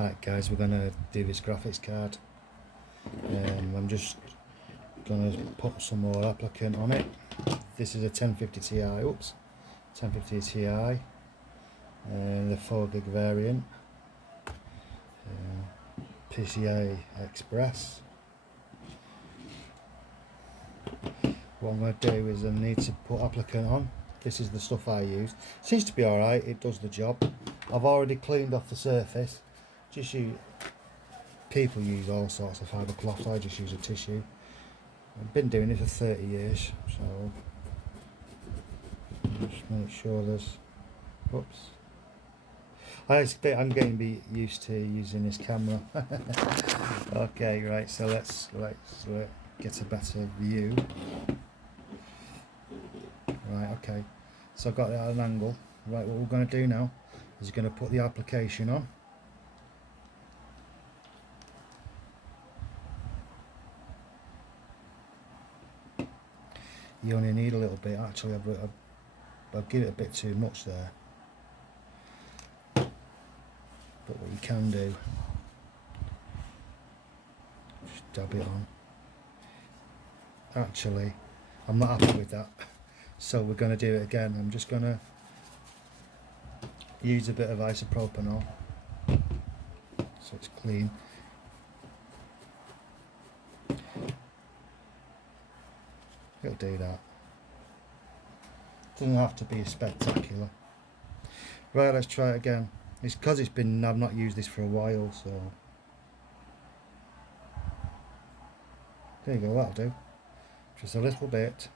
Alright guys, we're going to do this graphics card. I'm just going to put some more applicant on it. This is a 1050 Ti, 1050 Ti, the 4GB variant, PCI Express. What I'm going to do is I need to put applicant on. This is the stuff I use. Seems to be alright, it does the job. I've already cleaned off the surface. People use all sorts of fibre cloths, I just use a tissue. I've been doing it for 30 years, so just make sure there's, I'm getting used to using this camera. Okay, right, so let's get a better view. Right, okay, so I've got it at an angle. Right, what we're going to do now is we're going to put the application on. You only need a little bit, actually. I've given it a bit too much there. But what you can do, just dab it on. Actually, I'm not happy with that, so we're going to do it again. I'm just going to use a bit of isopropanol so it's clean. It'll do that. Doesn't have to be spectacular. Right, let's try it again. It's because I've not used this for a while, so there you go, that'll do. Just a little bit.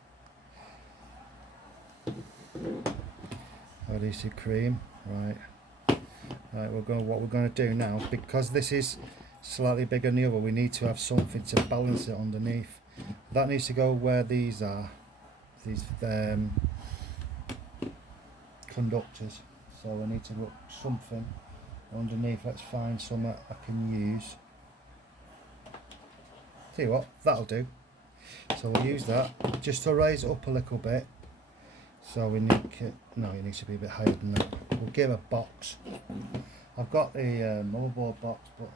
Adhesive cream, right. Right, what we're going to do now, because this is slightly bigger than the other, we need to have something to balance it underneath. That needs to go where these are, these conductors. So I need to put something underneath. Let's find some that I can use. Tell you what, that'll do. So we'll use that just to raise it up a little bit. So we need no, it needs to be a bit higher than that. We'll give a box. I've got the motherboard box, but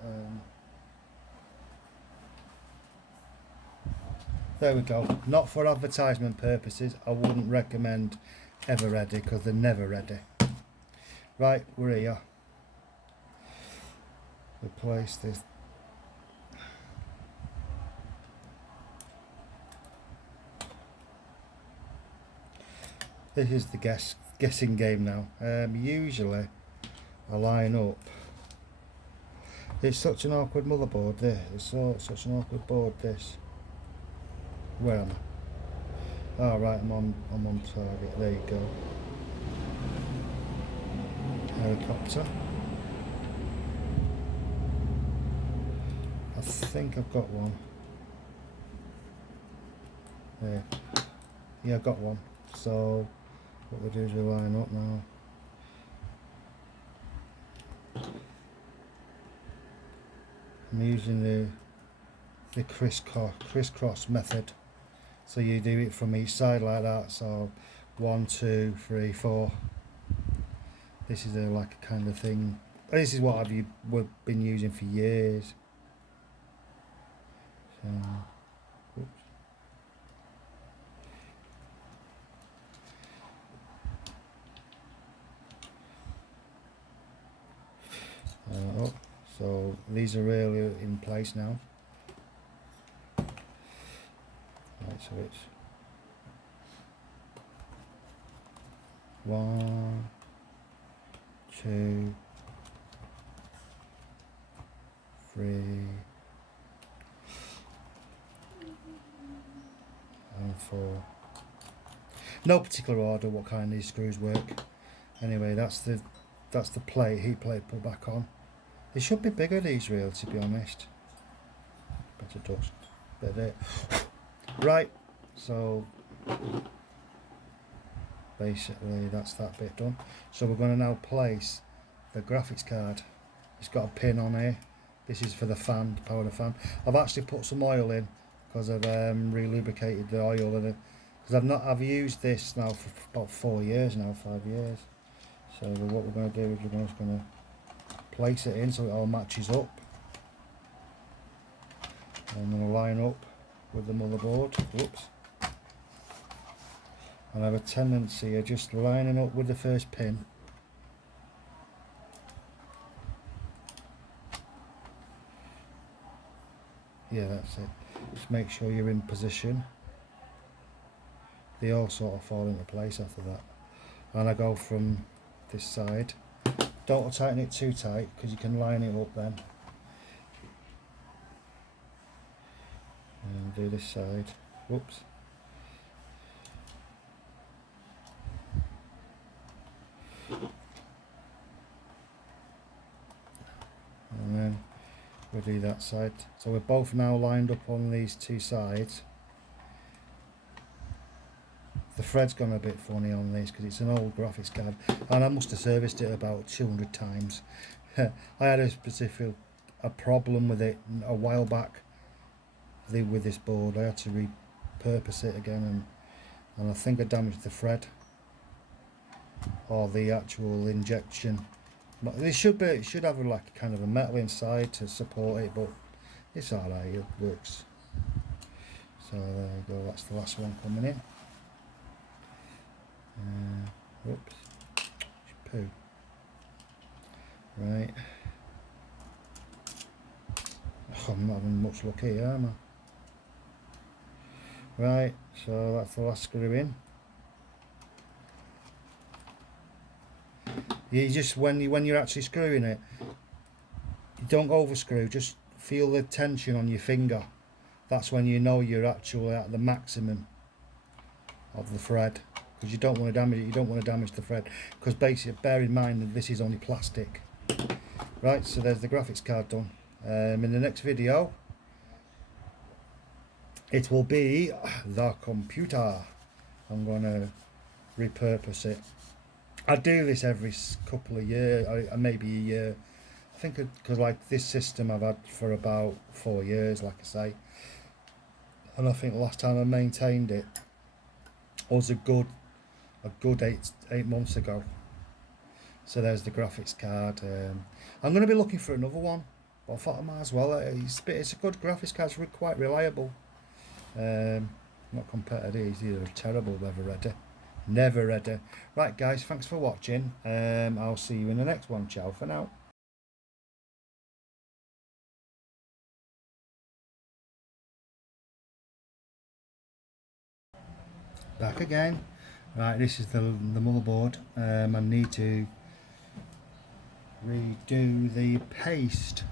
there we go. Not for advertisement purposes. I wouldn't recommend Ever Ready because they're never ready. Right, we're here. Replace this. This is the guessing game now. Usually I line up. It's such an awkward motherboard. There, it's such an awkward board. This. Where am I? Oh, right, I'm on target. There you go. Helicopter. I think I've got one. There. Yeah, I've got one. So what we do is we line up now. I'm using the crisscross method. So you do it from each side like that. So 1, 2, 3, 4. This is like a kind of thing. This is what we've been using for years. So, oops. So these are really in place now. Right, so it's 1, 2, 3, and 4. No particular order what kind of these screws work. Anyway, that's the plate, heat plate put back on. They should be bigger, these really, to be honest. Better dust. Better. Right, so basically that's that bit done. So we're going to now place the graphics card. It's got a pin on here. This is for the fan, to power the fan. I've actually put some oil in because I've re-lubricated the oil in it. Because I've used this now for about 4 years now, 5 years. So what we're going to do is we're just going to place it in so it all matches up. I'm going to line up with the motherboard. Whoops. And I have a tendency of just lining up with the first pin. Yeah, that's it. Just make sure you're in position. They all sort of fall into place after that. And I go from this side. Don't tighten it too tight because you can line it up then. And do this side. Whoops. And then we'll do that side. So we're both now lined up on these two sides. The thread's gone a bit funny on this because it's an old graphics card, and I must have serviced it about 200 times. I had a problem with it a while back with this board. I had to repurpose it again, and I think I damaged the thread or the actual injection. It should have like a kind of a metal inside to support it, but it's alright, it works. So there you go, that's the last one coming in. Whoops, poo. Right. Oh, I'm not having much luck here, am I? Right, so that's the last screw in. You just when you're actually screwing it, you don't overscrew. Just feel the tension on your finger. That's when you know you're actually at the maximum of the thread, because you don't want to damage it. You don't want to damage the thread, because basically, bear in mind that this is only plastic. Right, so there's the graphics card done. In the next video, it will be the computer. I'm going to repurpose it. I do this every couple of years, maybe a year. I think because like this system I've had for about 4 years, like I say, and I think the last time I maintained it was a good 8 months ago. So there's the graphics card. I'm going to be looking for another one, but I thought I might as well. It's a good graphics card. It's quite reliable. Not compared to these. These are terrible. Never ready. Right, guys. Thanks for watching. I'll see you in the next one. Ciao for now. Back again. Right, this is the motherboard. I need to redo the paste.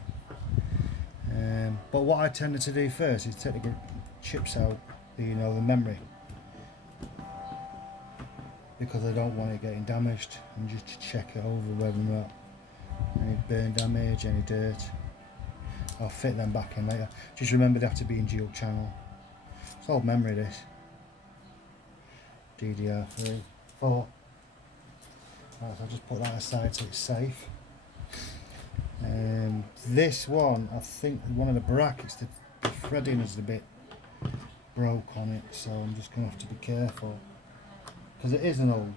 But what I tended to do first is take the chips out, the memory, because I don't want it getting damaged, and just to check it over whether or not any burn damage, any dirt. I'll fit them back in later. Just remember they have to be in dual channel. It's old memory, this. DDR3, 4. Right, so I'll just put that aside so it's safe. This one, I think one of the brackets, the threading is a bit broke on it, so I'm just going to have to be careful, because it is an old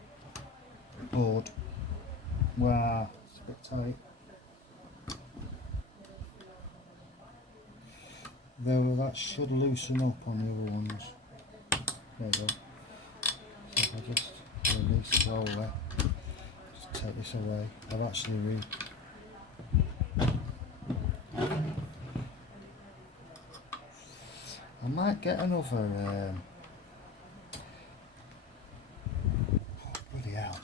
board. Wow, it's a bit tight. Though that should loosen up on the other ones. There you go. So if I just release slowly, just take this away. I've actually I might get another oh, bloody hell.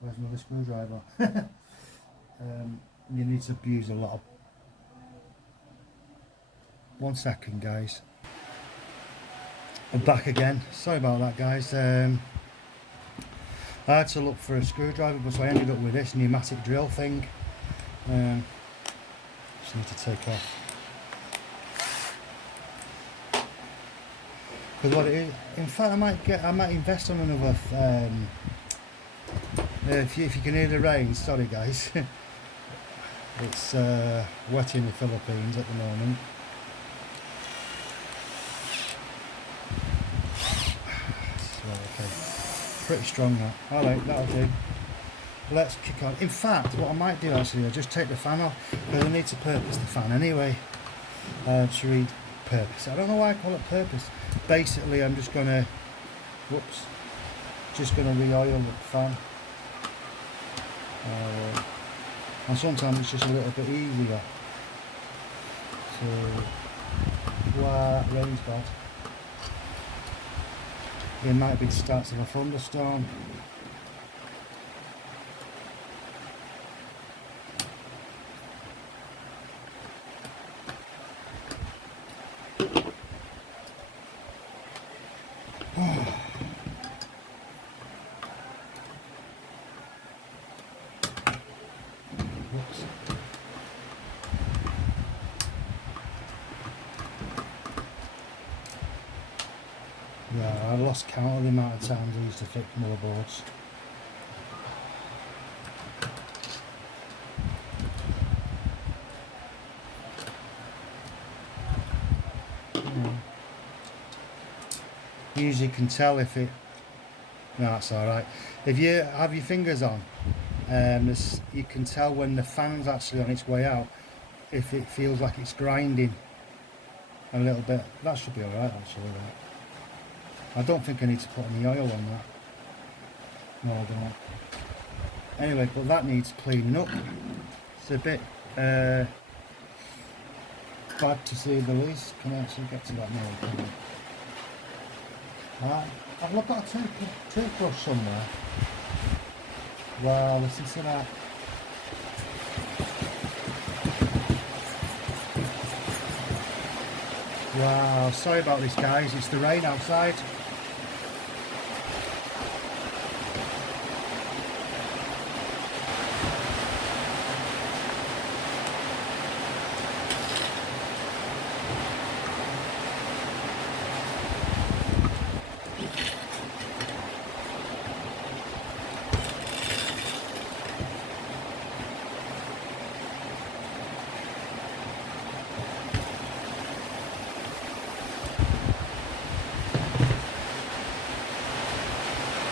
Where's another screwdriver? You need to use a lot of... 1 second, guys. I'm back again. Sorry about that, guys. I had to look for a screwdriver, but so I ended up with this pneumatic drill thing. Just need to take off. Because what it is, in fact, I might invest on another. If you can hear the rain, sorry guys. It's wet in the Philippines at the moment. So, okay, pretty strong that. Alright, that'll do. let's kick on. In fact, what I might do actually, I'll just take the fan off, because I need to purpose the fan anyway. To repurpose. I don't know why I call it purpose. Basically, I'm just gonna, just gonna re-oil the fan. And sometimes it's just a little bit easier. So, wow, that rain's bad. It might be the start of a thunderstorm. Yeah, I lost count of the amount of times I used to fix motherboards. You usually can tell if it... No, that's alright. If you have your fingers on, you can tell when the fan's actually on its way out, if it feels like it's grinding a little bit. That should be alright actually. Right? I don't think I need to put any oil on that. No, I don't. Anyway, but that needs cleaning up. It's a bit bad to say the least. Can I actually get to that now? I've looked at a toothbrush somewhere. Wow, listen to that. Wow, sorry about this guys, it's the rain outside.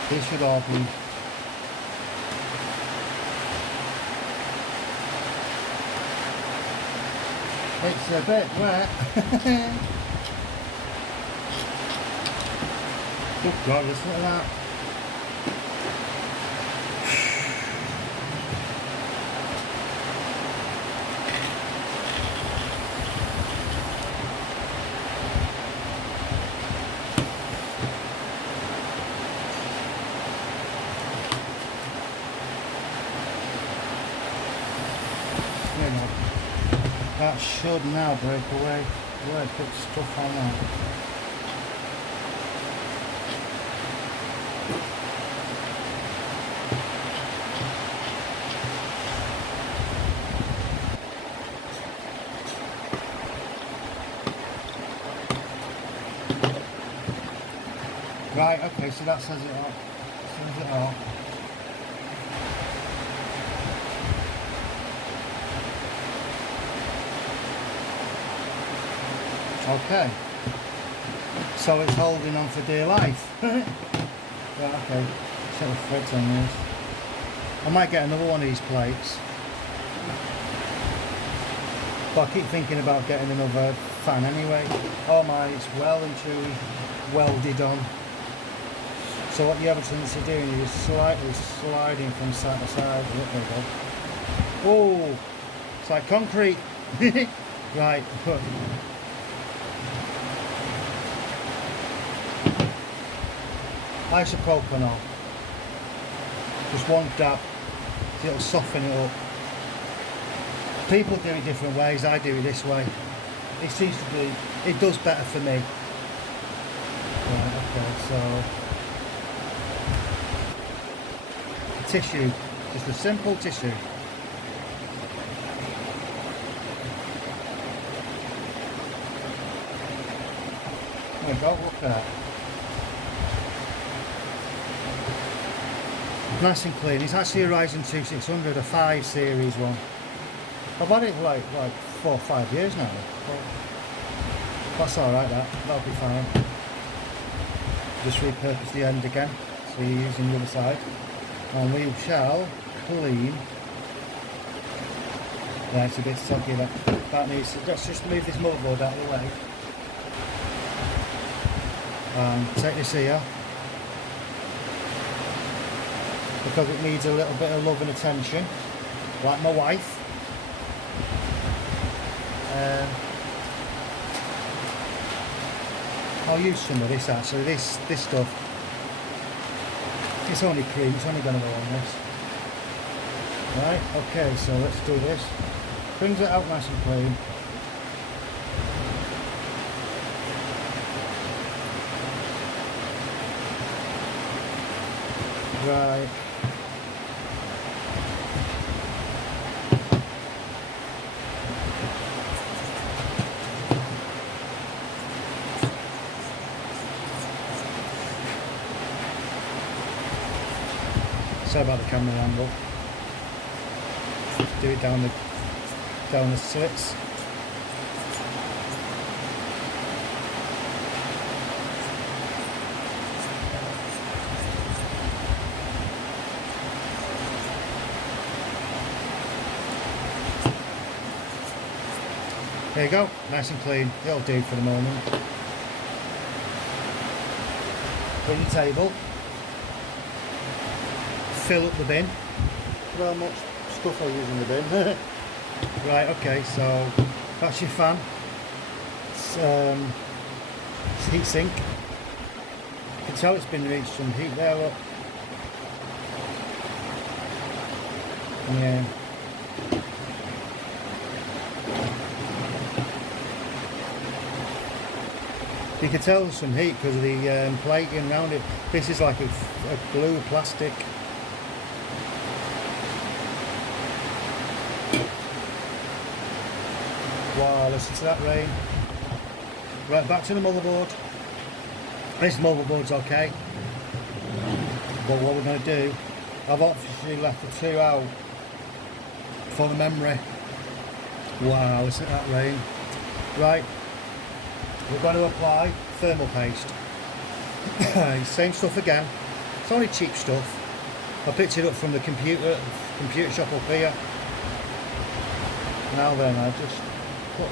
This should all be it's a bit wet. Oh God, listen to that. That should now break away. Where I put stuff on that. Right, okay, so that says it all. Says it all. Okay, so it's holding on for dear life. Right, okay, set the threads on this. I might get another one of these plates, but I keep thinking about getting another fan anyway. Oh my, it's well and truly welded on. So what you have a tendency of doing is slightly sliding from side to side. Look, there we go. Oh, it's like concrete. Right, put. Isopropyl, just one dab, it'll soften it up. People do it different ways, I do it this way. It seems to be, it does better for me. Right, okay, so a tissue, just a simple tissue. There we go, look at that. Nice and clean. It's actually a Ryzen 2600, a 5 series one. I've had it like 4 or 5 years now. That's alright, that'll be fine. Just repurpose the end again, so you're using the other side. And we shall clean. Yeah, it's a bit soggy that needs to, let's just move this motherboard out of the way. And take this here. Because it needs a little bit of love and attention. Like my wife. I'll use some of this actually, this stuff. It's only cream, it's only going to go on this. Right, okay, so let's do this. Brings it out nice and clean. Right. Sorry about the camera angle. Do it down the slits. There you go, nice and clean. It'll do for the moment. Put your table. Fill up the bin. Look how much stuff I use in the bin. Right, okay, so that's your fan. It's heat sink. You can tell it's been reached some heat there, look. Yeah. You can tell there's some heat because of the plating around it. This is like a glue plastic. Wow, listen to that rain. Right, back to the motherboard. This motherboard's okay. But what we're going to do, I've obviously left the 2 out for the memory. Wow, listen to that rain. Right, we're going to apply thermal paste. Same stuff again. It's only cheap stuff. I picked it up from the computer shop up here. Now then, I just put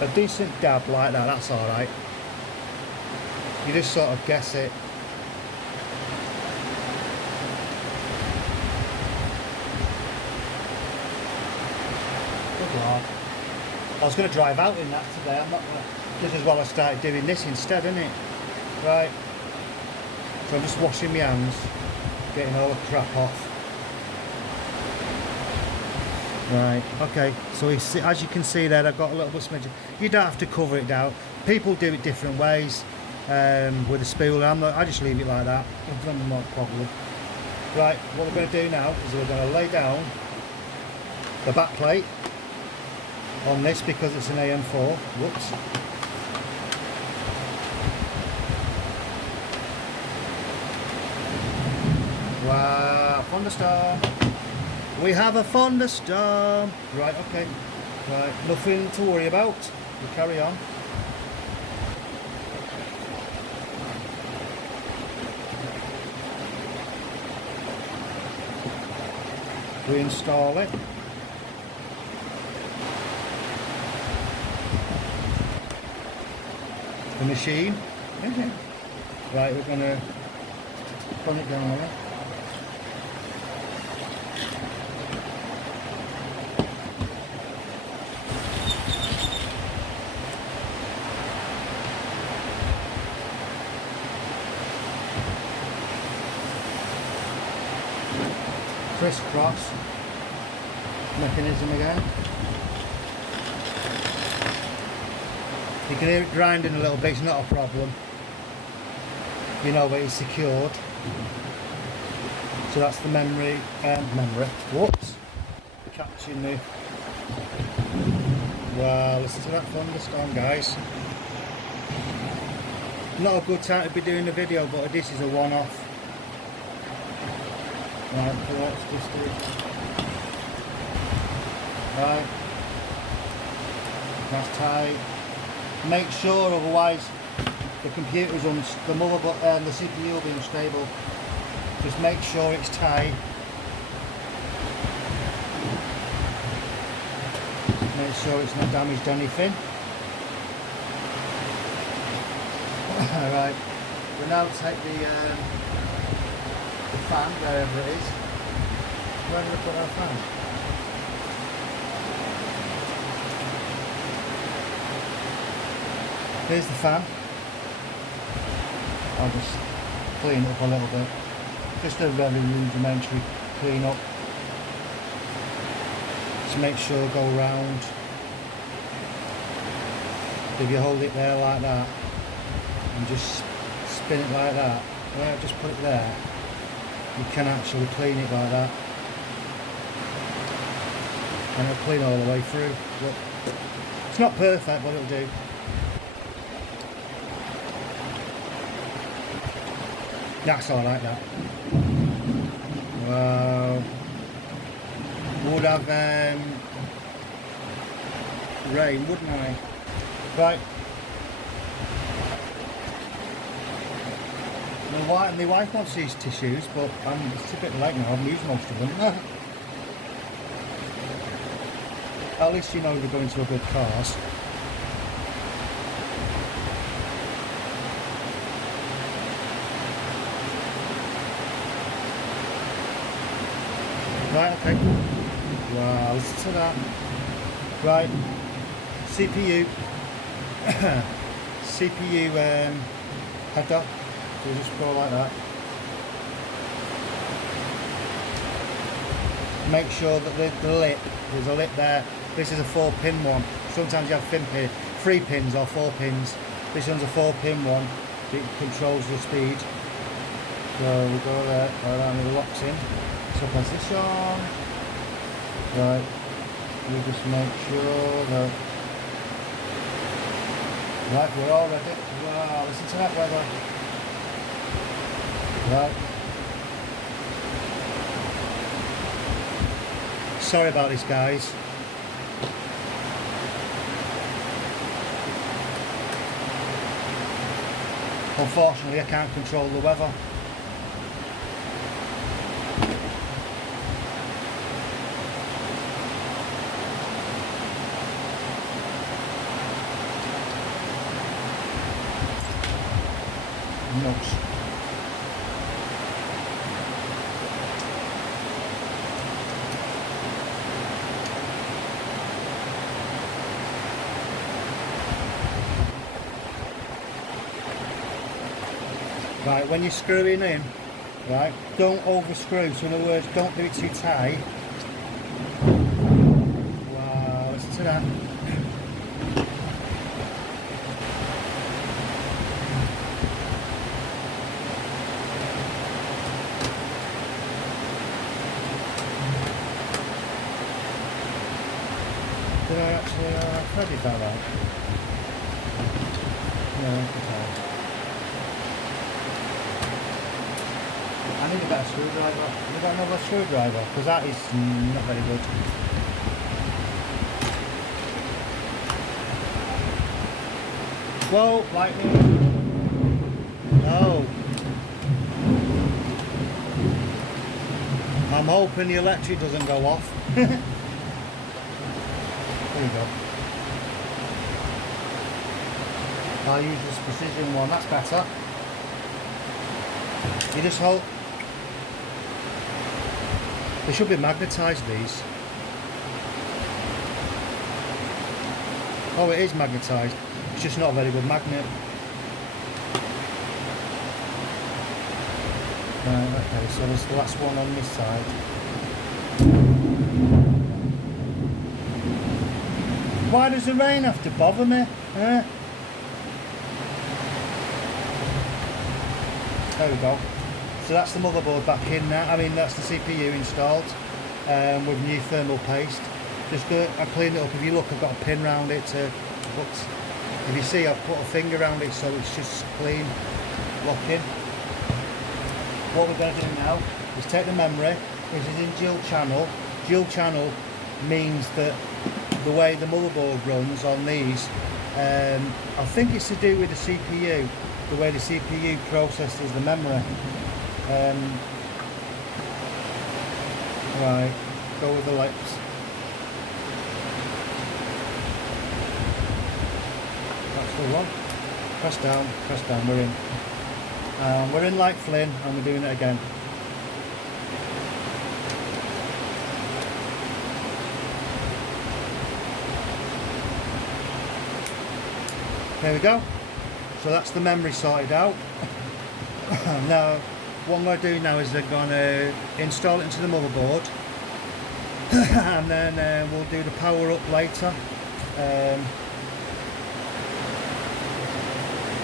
a decent dab like that, that's alright. You just sort of guess it. Good lord. I was going to drive out in that today, I'm not going to. Just as well I started doing this instead, isn't it? Right. So I'm just washing my hands, getting all the crap off. Right, okay, so as you can see there, I've got a little bit of smidge. You don't have to cover it down. People do it different ways with a spooler. I just leave it like that. Not a problem. Right, what we're going to do now is we're going to lay down the back plate on this because it's an AM4. Whoops. Wow, thunderstorm. We have a thunderstorm. Right, okay. Right, nothing to worry about. We'll carry on. We install it. The machine. Right, we're going to put it down there. Crisscross mechanism again. You can hear it grinding a little bit, it's not a problem. You know where it's secured. So that's the memory. Whoops. Catching me. Wow, listen to that thunderstorm, guys. Not a good time to be doing the video, but this is a one-off. Right, so let's just do it. Right. That's tight. Make sure, otherwise the computer's the motherboard and the CPU will be unstable. Just make sure it's tight. Make sure it's not damaged anything. Alright, we'll now take the fan, wherever it is. Where did I put our fan? Here's the fan. I'll just clean it up a little bit. Just a very rudimentary clean up. Just make sure go round. If you hold it there like that and just spin it like that, well, just put it there, you can actually clean it like that and it'll clean all the way through. Look, it's not perfect, but it'll do. That's alright, that. Wow. Would have rain, wouldn't I? Right. My wife wants these tissues, but it's a bit late now. I've used most of them. At least you know they're going to a good cause. Right, okay. Wow, listen to that. Right, CPU. CPU header. So just go like that. Make sure that the lip, there's a lip there. This is a 4-pin one. Sometimes you have 3 pins or 4 pins. This one's a 4-pin one. It controls the speed. So we go there, and it locks in. So press this on. Right. We just make sure that. Right, we're all ready. Wow, listen to that weather. Right. Sorry about this, guys. Unfortunately, I can't control the weather. Nuts. Right, when you're screwing in, right, don't over screw. So in other words, don't do it too tight. Wow, listen to that. Did I actually credit that right? No, okay. I need a better screwdriver. You got another screwdriver? Because that is not very good. Whoa, lightning. No. I'm hoping the electric doesn't go off. There you go. I'll use this precision one, that's better. You just hold. They should be magnetised, these. Oh, it is magnetised. It's just not a very good magnet. Right, okay, so there's the last one on this side. Why does the rain have to bother me? Eh? There we go. So that's the motherboard back in now. I mean, that's the CPU installed with new thermal paste. Just I cleaned it up. If you look, I've got a pin around it to put. If you see, I've put a finger around it so it's just clean, lock in. What we're going to do now is take the memory. This is in dual channel. Dual channel means that the way the motherboard runs on these, I think it's to do with the CPU, the way the CPU processes the memory. Right, go with the lips. That's the one. Press down, we're in. We're in like Flynn and we're doing it again. There we go. So that's the memory sorted out. Now, what I'm going to do now is I'm going to install it into the motherboard. And then we'll do the power up later.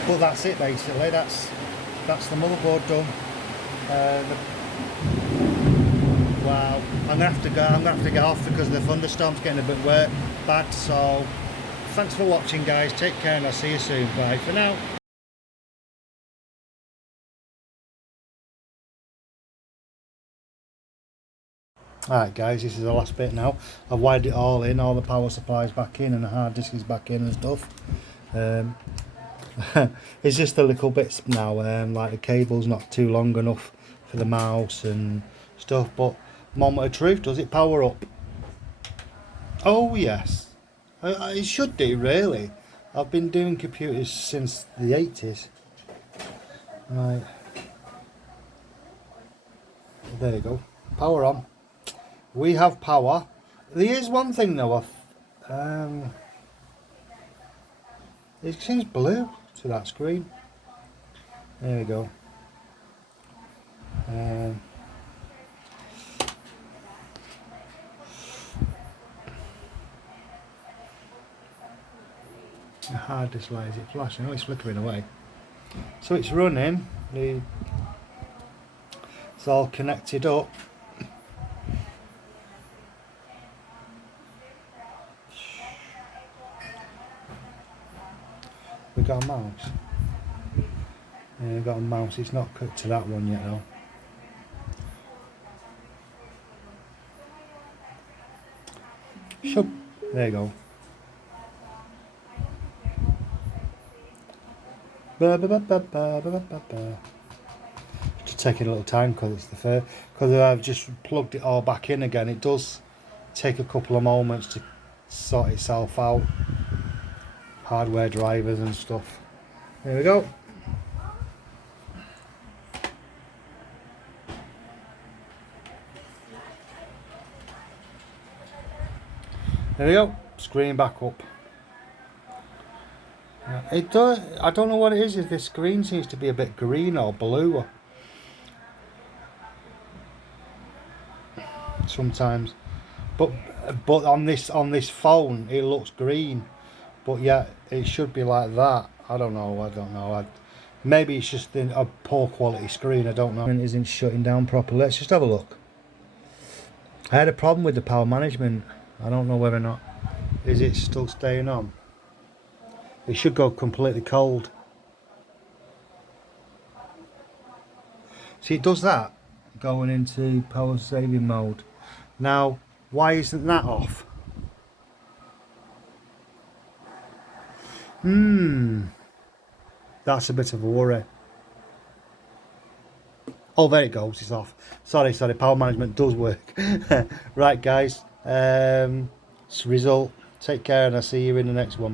But that's it basically. That's the motherboard done. Wow, I'm gonna have to go. I'm gonna have to get off because the thunderstorm's getting a bit bad. So, thanks for watching, guys. Take care, and I'll see you soon. Bye for now. Alright guys, this is the last bit now. I've wired it all in, all the power supplies back in and the hard disk is back in and stuff. It's just the little bits now, like the cable's not too long enough for the mouse and stuff, but moment of truth, does it power up? Oh yes, it should do really. I've been doing computers since the 80s. Right, there you go, power on. We have power. There is one thing though, it seems blue to that screen. There we go. The hard disk light, is it flashing? Oh, it's flickering away. So it's running. It's all connected up. We got a mouse. Yeah, we got a mouse. It's not cooked to that one yet though. Shoo. There you go. Just taking a little time because it's the first. Because I've just plugged it all back in again. It does take a couple of moments to sort itself out. Hardware drivers and stuff. There we go. There we go. Screen back up. It does. I don't know what it is. If this screen seems to be a bit green or blue. Sometimes, but on this phone it looks green. But yeah, it should be like that. I don't know. Maybe it's just a poor quality screen. I don't know. It isn't shutting down properly. Let's just have a look. I had a problem with the power management. I don't know whether or not. Is it still staying on? It should go completely cold. See, it does that. Going into power saving mode. Now, why isn't that off? That's a bit of a worry. Oh, there it goes, it's off. Sorry, power management does work. Right guys, result. Take care and I'll see you in the next one.